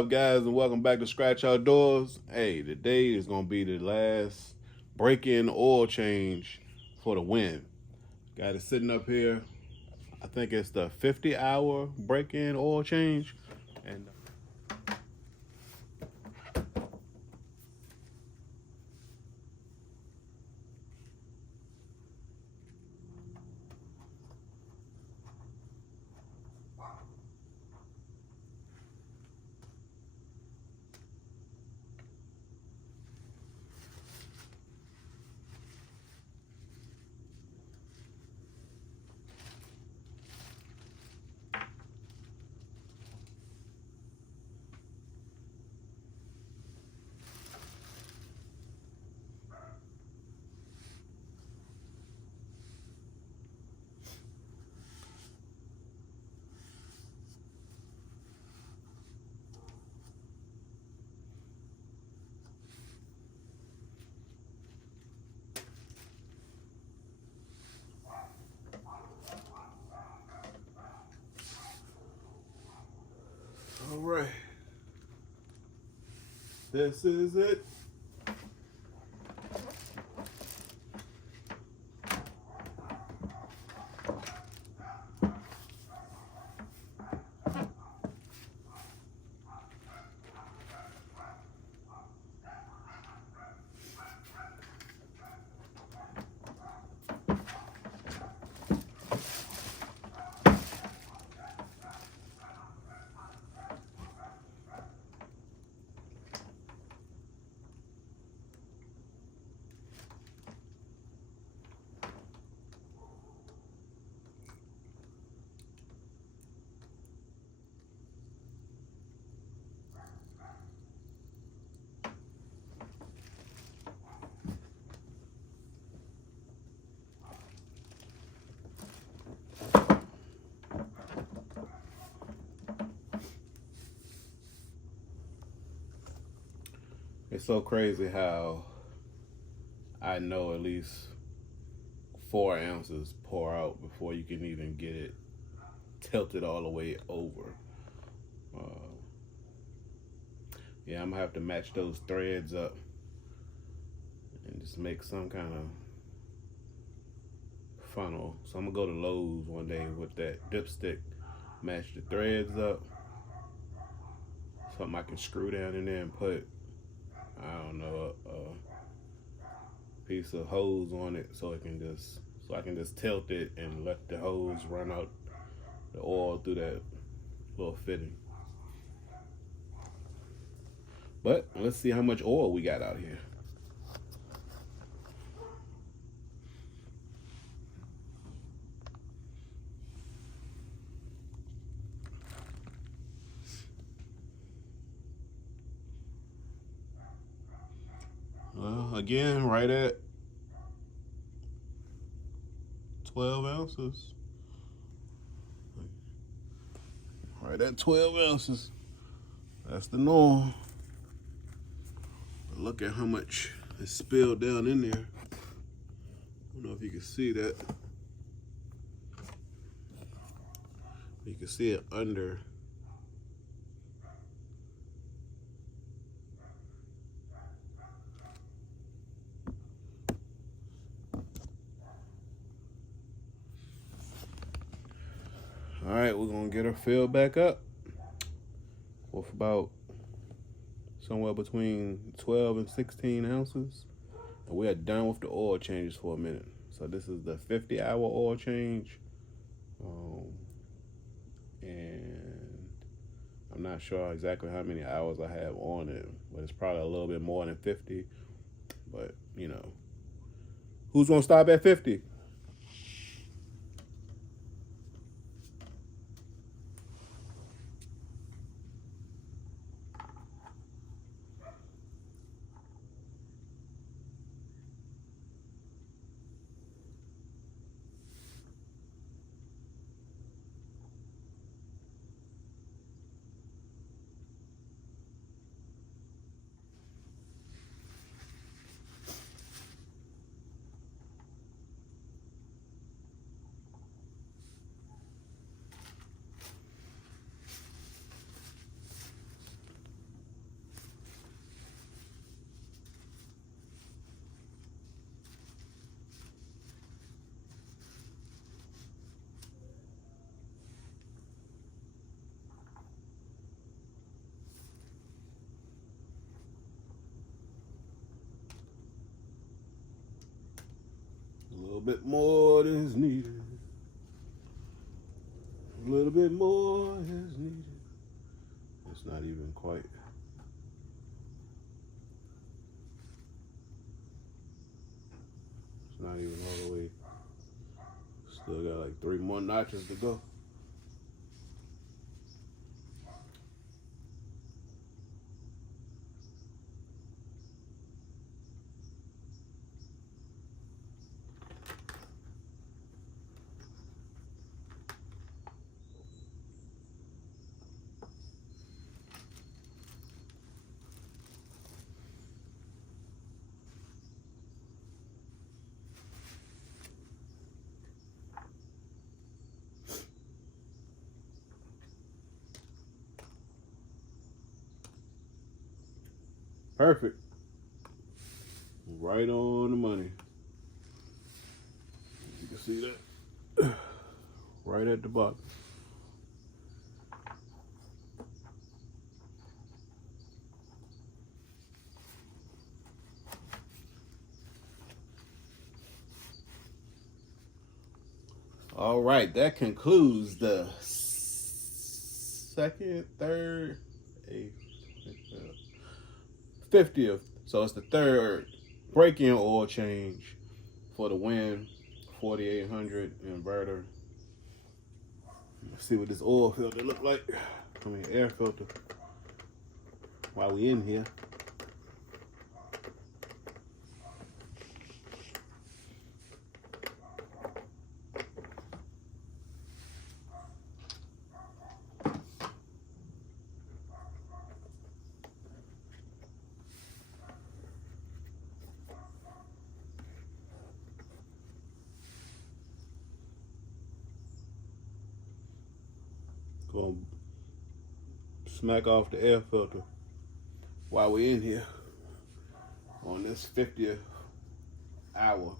up, guys, and welcome back to Scratch Outdoors. Hey, today is going to be the last break-in oil change for the WEN. Got it sitting up here. I think it's the 50-hour break-in oil change. And all right, this is it. It's so crazy how I know at least 4 ounces pour out before you can even get it tilted all the way over. Uh, yeah, I'm gonna have to match those threads up and just make some kind of funnel. So I'm gonna go to Lowe's one day with that dipstick, match the threads up, something I can screw down in there and put, I don't know, a piece of hose on it so I can just tilt it and let the hose run out the oil through that little fitting. But let's see how much oil we got out here. Well, again, right at 12 ounces. Right at 12 ounces. That's the norm. But look at how much is spilled down in there. I don't know if you can see that. You can see it under. All right, we're gonna get her filled back up with about somewhere between 12 and 16 ounces. And we are done with the oil changes for a minute. So this is the 50-hour oil change. And I'm not sure exactly how many hours I have on it, but it's probably a little bit more than 50. But, you know, who's gonna stop at 50? A little bit more is needed. A little bit more is needed. It's not even quite. It's not even all the way. Still got like 3 more notches to go. Perfect. Right on the money. You can see that. Right at the bottom. All right, that concludes the second, third, 50th. So it's the third break-in oil change for the WEN 4800 inverter. Let's see what this oil filter look like. I mean, air filter. While we in here. Gonna smack off the air filter while we're in here on this 50th hour.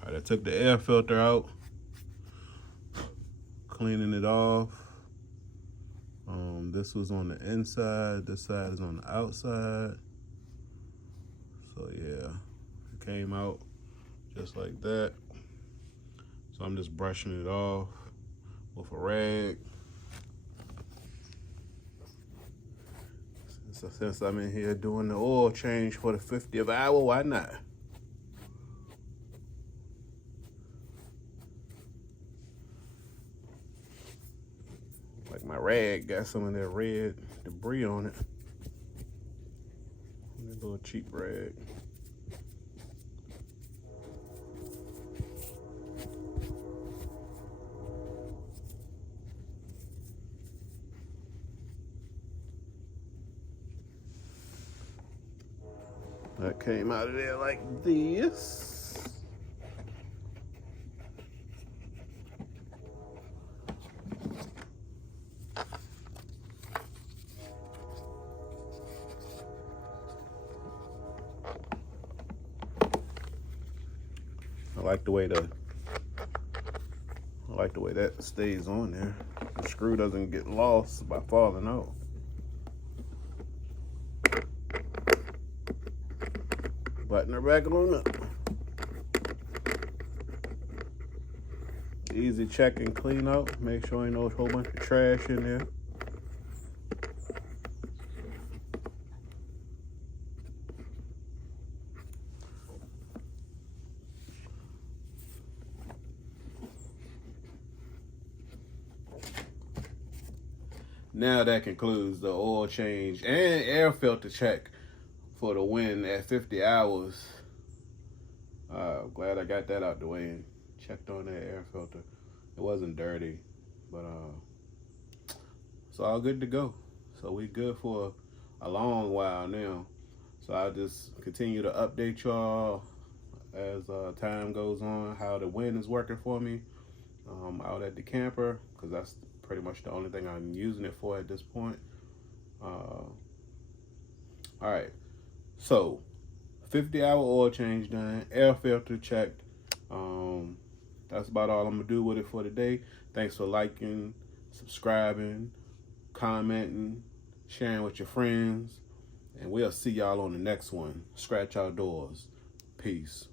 All right, I took the air filter out, cleaning it off. This was on the inside, this side is on the outside. So yeah, it came out just like that. So I'm just brushing it off with a rag. Since I'm in here doing the oil change for the 50th hour, why not? Like my rag got some of that red debris on it. A little cheap rag. That came out of there like this. I like the way that stays on there. The screw doesn't get lost by falling out. Button her back on up. Easy check and clean out. Make sure ain't no whole bunch of trash in there. Now that concludes the oil change and air filter check for the WEN at 50 hours. Glad I got that out the way and checked on that air filter. It wasn't dirty, but it's all good to go. So we good for a long while now. So I'll just continue to update y'all as time goes on, how the WEN is working for me out at the camper, because that's pretty much the only thing I'm using it for at this point. All right, so 50-hour oil change done, air filter checked. That's about all I'm gonna do with it for today. Thanks for liking, subscribing, commenting, sharing with your friends, and we'll see y'all on the next one. Scratch Outdoors. Peace.